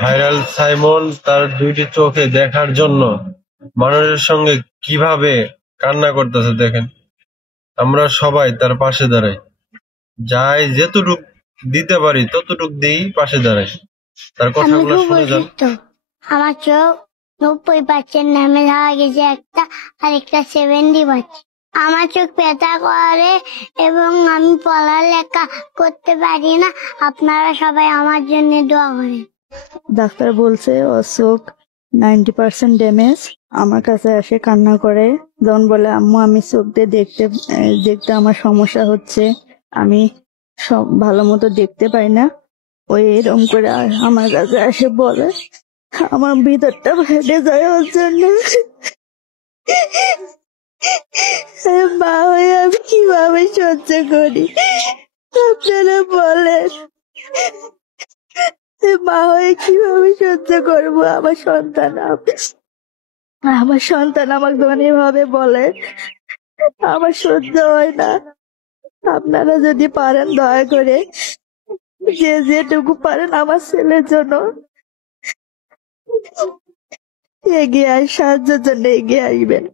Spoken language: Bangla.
ভাইরাল সাইমন তার দুইটি চোখে দেখার জন্য মানুষের সঙ্গে কিভাবে কান্না করতেছে দেখেন। আমরা সবাই তার পাশে দাঁড়াই, যাই যেতটুক দিতে পারি ততটুক দিয়েই পাশে দাঁড়াই। তার আমি কথাগুলো খুব শুনে যান। অসুস্থ, আমার চোখ 90% নামে যাওয়া গেছে একটা, আর একটা 70%। আমার চোখ ব্যথা করে এবং আমি পড়ালেখা করতে পারি না। আপনারা সবাই আমার জন্য দোয়া করেন। ডাক্তার বলছে ওর চোখ 90% ড্যামেজ। আমার কাছে এসে কান্না করে, যখন বলে আম্মু আমি চোখ দিয়ে দেখতে দেখতে আমার সমস্যা হচ্ছে, আমি সব ভালো মতো দেখতে পাই না, ওই এরকম করে আমার কাছে এসে বলে, আমার ভিতরটা ফেটে যায় ওর জন্য। মা হয়ে আমি কিভাবে সহ্য করি আপনারা বলেন। মা হয়ে কিভাবে সহ্য করবো আমার সন্তান আমাকে যখন এভাবে বলে আমার সহ্য হয় না। আপনারা যদি পারেন দয়া করে যে যেটুকু পারেন আমার ছেলের জন্য এগিয়ে সাহায্যের জন্য এগিয়ে আসবেন।